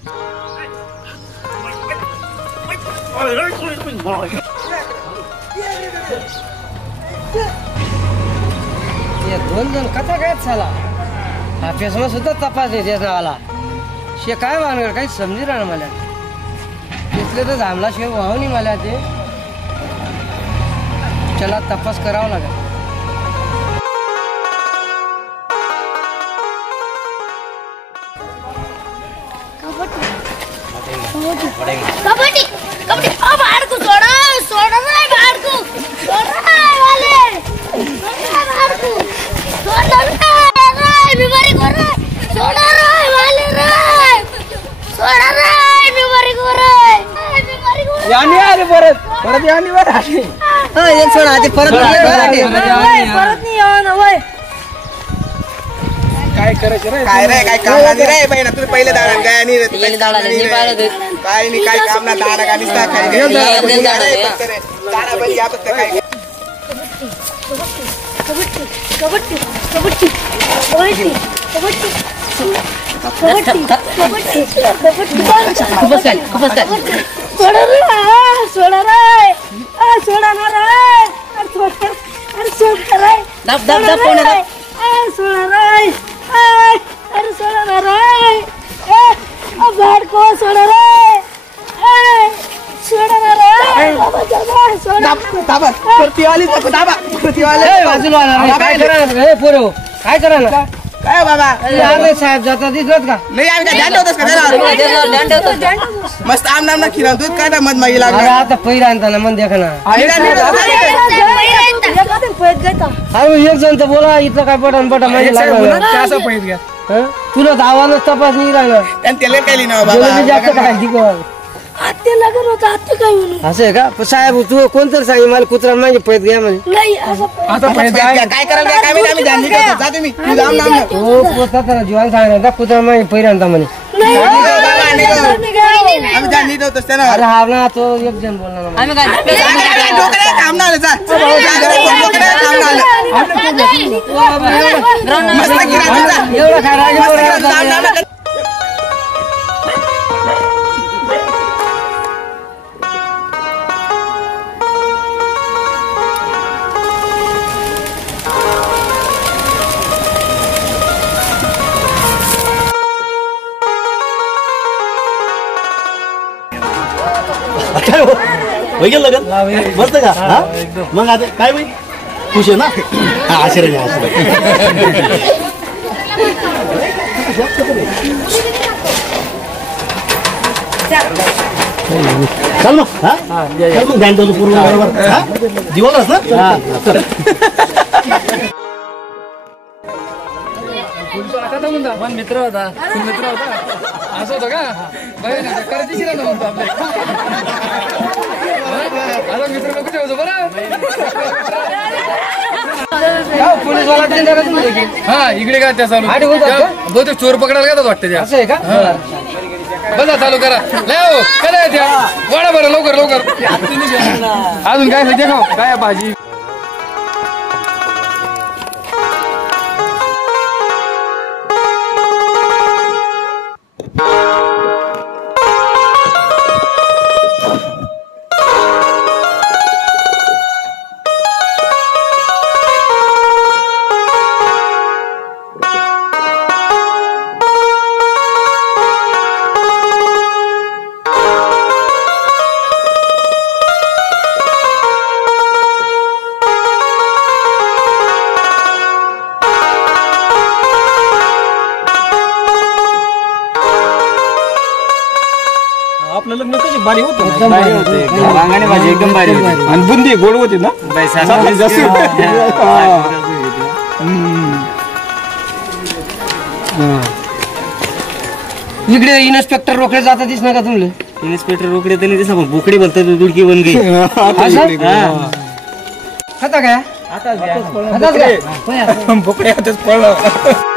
दोन जण कथा काय झाला हा पेसमा सुद्धा तपास नाही त्याच नावाला शे काय वानगड काही समजी राहणार मला तिथले तर थांबला शिवाय वाहू नाही मला ते चला तपास करावा लागेल कबड्डी कबड्डी ओ बाहर को छोड़ो छोड़ो रे बाहर को छोड़ो रे वाले बाहर को छोड़ो रे बीमारी को रे छोड़ो रे वाले रे छोड़ो रे बीमारी को रे बीमारी को यानी आले परत यानी वर आले हा एक सोड आधी परत नाही यावं वय काय करायचं रे काय रे काय काम नाही रे बहिणा तू पहिले दाडा काय नाही रे काय नाही काय काम ना दाडा का निस्ता काय दाडा बली या फक्त काय कबड्डी कबड्डी कबड्डी कबड्डी कबड्डी कबड्डी कबड्डी कबड्डी सोडा रे सोडा रे सोडा ना रे अरे सोडा रे दब दब दब कोण रे सोडा रे अरे सोडा ना रे बाहर को सोडा रे सोडा ना रे सोडा दाबा प्रतिवाली दाबा प्रतिवाली बाजूला काय करा हे पोरो काय करा ना काय बाबा आले साहेब जाता दिसत का नाही आम्ही काय ध्यान ठेवतोस का त्याला मस्त आम नाम ना खिरा दूध काय ना मध मागी अरे लागला आता पहिला आणताना मन देखा ना अरे एक जण तर बोला इथं काय बटन बटन मागे लागला तुला धावानच तपास नाही राहणार आणि त्याला काय लिहिणं जेवढी जास्त बाबा काय शिकवल आत्ते लागत होता आत्ते काय म्हणून असं आहे का पण साहेब तू कोणतर सांगे मला कुत्रा मागे पैत घ्या म्हणे नाही असं आता काय करायला काय माहिती आम्ही ध्यान नाही करतो जा तुम्ही तू जाम नाम ना हो पोता तर जीवन सांगणार कुत्रा मागे पैर आणता म्हणे आम्ही ध्यान नाही ठेवतोस त्याला अरे हा ना तो एक जण बोलला ना डोकरे काम ना जा डोकरे काम ना मस्त गिरा जा एवढं काय राग काय होईल लगन मस्त का हा मग आता काय होईल खुश आहे ना हा आश्चर्य चल मग हा चल मग ध्यान ठेवतो पूर्ण बरोबर जीवनच ना मन मित्र होता मित्र होता असं होतं का करायची ना म्हणतो आपल्या मित्र नको ठेवतो बरं पोलीस हा इकडे काय त्या चालू बहुतेक चोर पकडायला येतात वाटतं त्या असं आहे का बघा चालू करा लय करा त्या वाडा बरं लवकर लवकर अजून काय सध्या खाऊ काय भाजी आपलं लग्न कशी भारी होतं वांगाने भाजी एकदम भारी होती आणि बुंदी गोड होती ना इकडे इन्स्पेक्टर रोकडे जाता दिस ना का तुमले इन्स्पेक्टर रोकडे तरी दिसा पण बोकडी बोलतात दुडकी बन गई खाता काय बोकडे हातच पडलं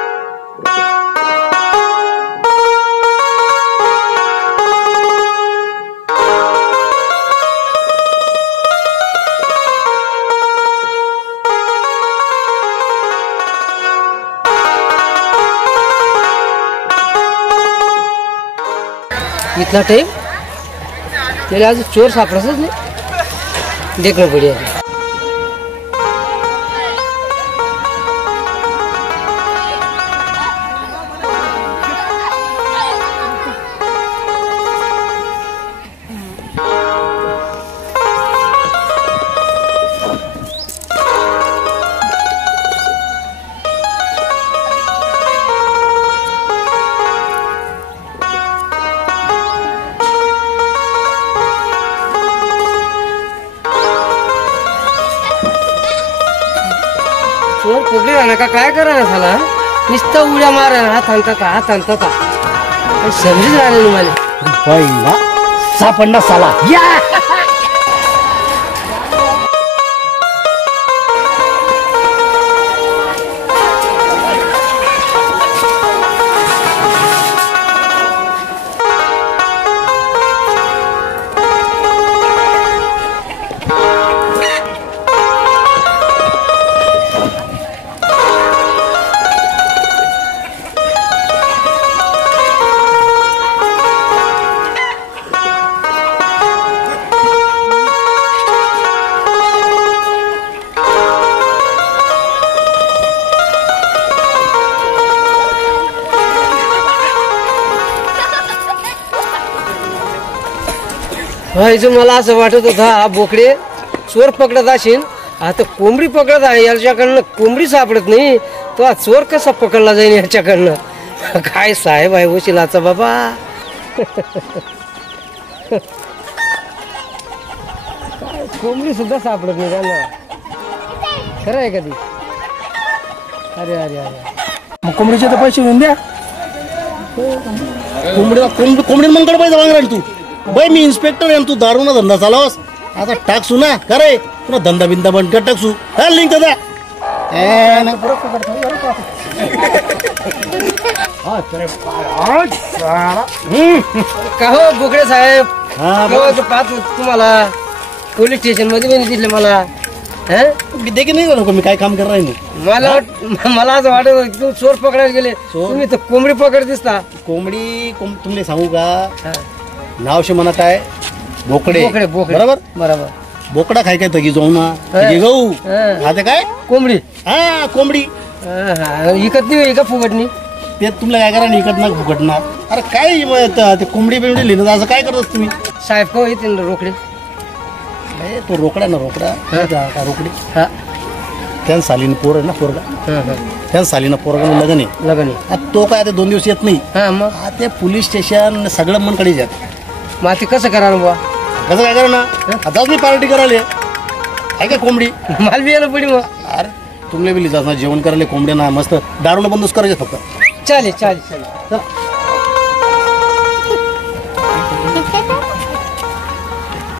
इतना टाइम त्याला आज चोर सापडतच नाही देखणं पडे चोर पकडले ना का काय करा ना झाला नुसतं उड्या मारा हात आणता काही समजूच राहिलं नाही मला पहिला सापडला साला या व्हायचं मला असं वाटत होतं हा बोकडे चोर पकडत असेल आता कोंबडी पकडत आहे याच्याकडनं कोंबडी सापडत नाही तो हा चोर कसा पकडला जाईल याच्याकडनं काय साहेब आहे वशिलाचा बाबा काय कोंबडी सुद्धा सापडत नाही त्यांना खरं आहे कधी अरे अरे अरे मग कोंबडीचे तर पैसे घेऊन द्या कोंबडी मग कडे पैसे मागणार तू बाई मी इन्स्पेक्टर आहे तू दारूना धंदा चालवस आता टाकसू ना करे तुला धंदा बिंदा बंद कर टाकसू हा लिंक द्या का हो बोकडे साहेब पाहत तुम्हाला पोलीस स्टेशन मध्ये पण दिले मला मी देखील नाही नको मी काय काम करणार नाही मला असं वाटत होतं की तुम्ही चोर पकडायला गेले तुम्ही तर कोंबडी पकड दिसता कोंबडी तुम्हाला सांगू का नावशे म्हणत आहे बोकडे बरोबर बरोबर बोकडा खाय काय तगी जाऊ ना गहू आता काय कोंबडी हा कोंबडी इकत नाही का फुगटणी ते तुला काय करा इकत ना फुकटणार अरे काय ते कोंबडी बिंबडी लिहिलं असं काय करत तुम्ही साहेब का येते ना रोकडे तो रोकडा ना रोकडा का रोकडी हा त्यान सालीनं पोर आहे ना पोरगा त्यान सालीनं पोरगा लग्न आहे लग्न आता तो काय आता 2 दिवस येत नाही हा मग ते पोलीस स्टेशन सगळं मनकडे येतात मग ते कसं करा ना बुवा कसं काय करा ना आताच मी पार्टी करायला आहे का कोंबडी माल बी यायला पडी मग अरे तुमले बी लिहितात ना जेवण करायला कोंबड्या ना मस्त दारूला बंदोबस्त करायचे फक्त चालेल चालेल चालेल